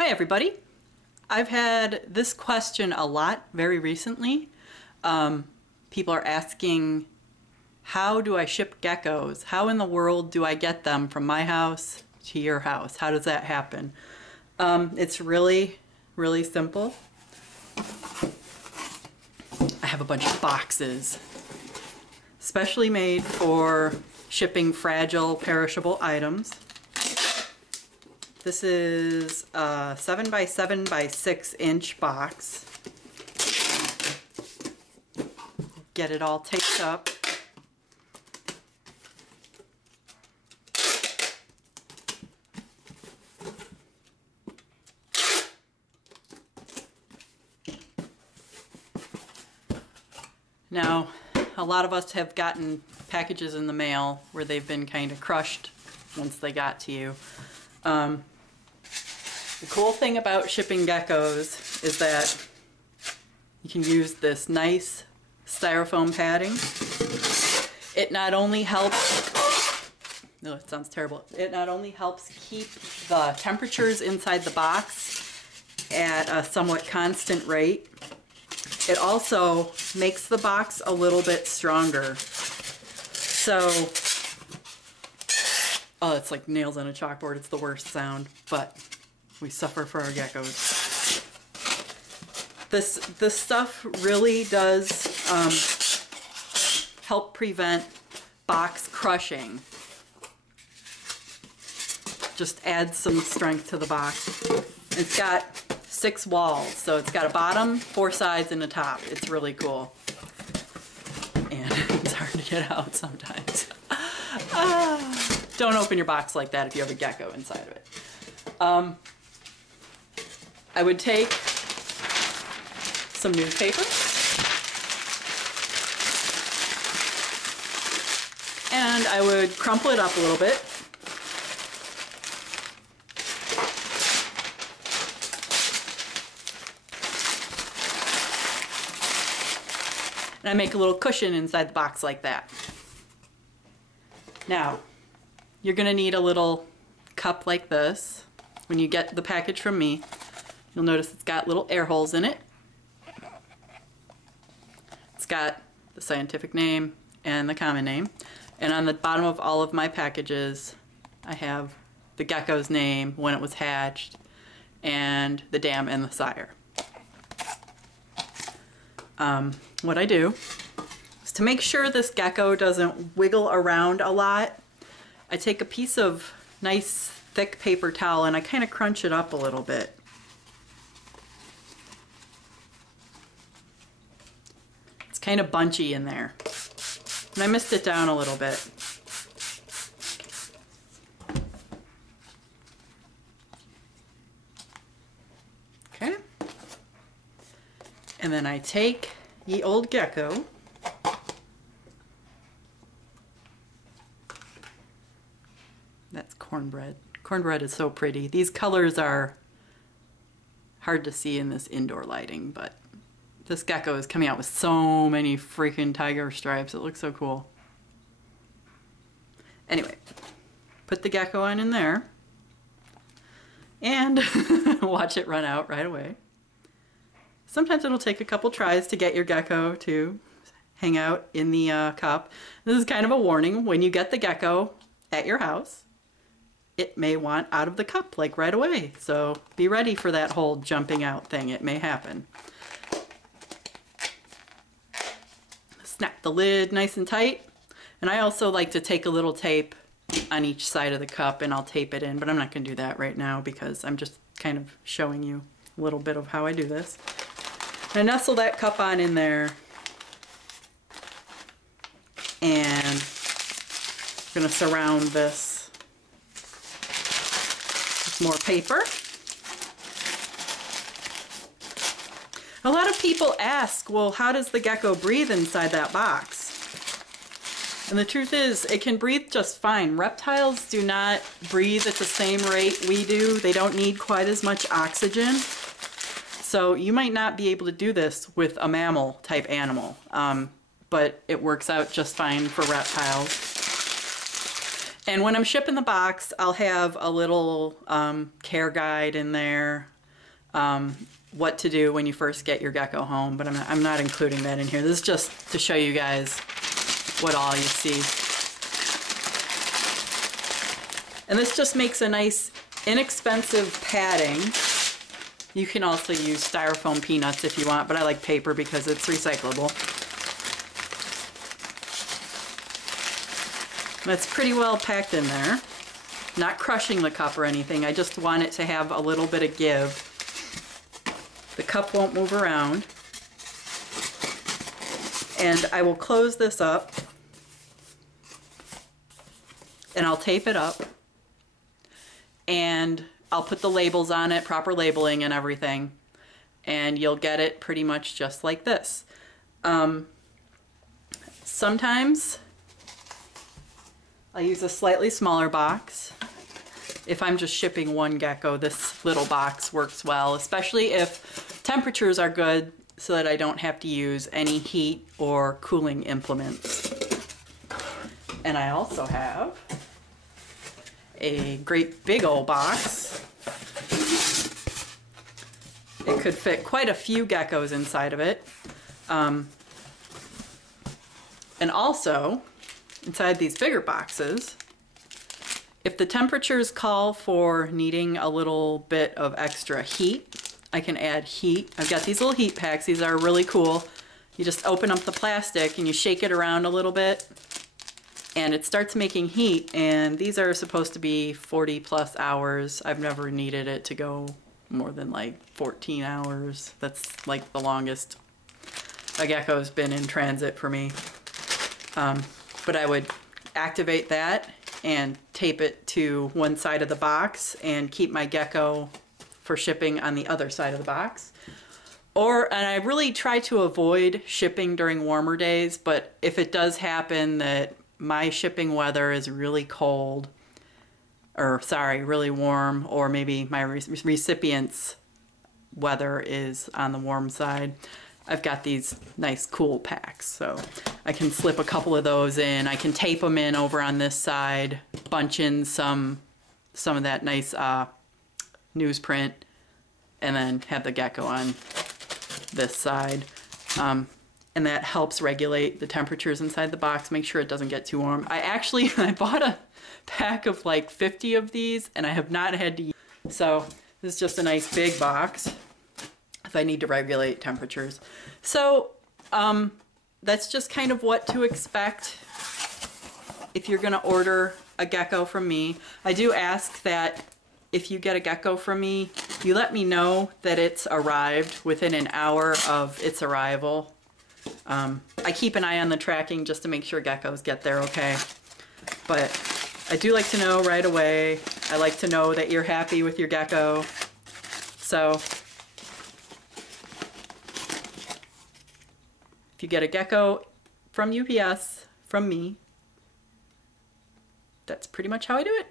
Hi everybody. I've had this question a lot very recently. People are asking, how do I ship geckos? How in the world do I get them from my house to your house? How does that happen? It's really simple. I have a bunch of boxes, specially made for shipping fragile, perishable items. This is a 7 by 7 by 6 inch box. Get it all taped up. Now, a lot of us have gotten packages in the mail where they've been kind of crushed once they got to you. The cool thing about shipping geckos is that you can use this nice styrofoam padding. It not only helps, no, it sounds terrible. It not only helps keep the temperatures inside the box at a somewhat constant rate, it also makes the box a little bit stronger. So, oh, it's like nails on a chalkboard. It's the worst sound, but we suffer for our geckos. This stuff really does help prevent box crushing. Just adds some strength to the box. It's got 6 walls, so it's got a bottom, 4 sides, and a top. It's really cool. And it's hard to get out sometimes. Don't open your box like that if you have a gecko inside of it. I would take some newspaper and I would crumple it up a little bit. And I make a little cushion inside the box like that. Now, you're gonna need a little cup like this. When you get the package from me, you'll notice it's got little air holes in it. It's got the scientific name and the common name. And on the bottom of all of my packages, I have the gecko's name, when it was hatched, and the dam and the sire. What I do is, to make sure this gecko doesn't wiggle around a lot, I take a piece of nice thick paper towel and I kind of crunch it up a little bit. It's kind of bunchy in there. And I mist it down a little bit. Okay. And then I take ye old gecko, that's cornbread. Cornbread is so pretty. These colors are hard to see in this indoor lighting, but this gecko is coming out with so many freaking tiger stripes. It looks so cool. Anyway, put the gecko on in there and watch it run out right away. Sometimes it'll take a couple tries to get your gecko to hang out in the cup. This is kind of a warning. When you get the gecko at your house, it may want out of the cup like right away. So be ready for that whole jumping out thing. It may happen. Snap the lid nice and tight. And I also like to take a little tape on each side of the cup and I'll tape it in, but I'm not going to do that right now because I'm just kind of showing you a little bit of how I do this. I nestle that cup on in there and I'm going to surround this with more paper. A lot of people ask, well, how does the gecko breathe inside that box? And the truth is, it can breathe just fine. Reptiles do not breathe at the same rate we do. They don't need quite as much oxygen. So you might not be able to do this with a mammal type animal, but it works out just fine for reptiles. And when I'm shipping the box, I'll have a little care guide in there, what to do when you first get your gecko home, but I'm not including that in here. This is just to show you guys what all you see. And this just makes a nice, inexpensive padding. You can also use styrofoam peanuts if you want, but I like paper because it's recyclable. That's pretty well packed in there. Not crushing the cup or anything, I just want it to have a little bit of give. The cup won't move around. And I will close this up and I'll tape it up and I'll put the labels on it, proper labeling and everything, and you'll get it pretty much just like this. Sometimes I use a slightly smaller box. If I'm just shipping one gecko, this little box works well, especially if temperatures are good so that I don't have to use any heat or cooling implements. And I also have a great big old box. It could fit quite a few geckos inside of it. And also, inside these bigger boxes, if the temperatures call for needing a little bit of extra heat, I can add heat. I've got these little heat packs. These are really cool. You just open up the plastic and you shake it around a little bit and it starts making heat, and these are supposed to be 40 plus hours. I've never needed it to go more than like 14 hours. That's like the longest a gecko's been in transit for me. But I would activate that and tape it to one side of the box and keep my gecko for shipping on the other side of the box. And I really try to avoid shipping during warmer days, but if it does happen that my shipping weather is really cold, or sorry, really warm, or maybe my recipient's weather is on the warm side, I've got these nice cool packs, so I can slip a couple of those in. I can tape them in over on this side, bunch in some of that nice newsprint, and then have the gecko on this side. And that helps regulate the temperatures inside the box, make sure it doesn't get too warm. I bought a pack of like 50 of these, and I have not had to use. So this is just a nice big box if I need to regulate temperatures. So that's just kind of what to expect if you're gonna order a gecko from me. I do ask that if you get a gecko from me, you let me know that it's arrived within an hour of its arrival. I keep an eye on the tracking just to make sure geckos get there okay. But I do like to know right away. I like to know that you're happy with your gecko. So if you get a gecko from UPS, from me, that's pretty much how I do it.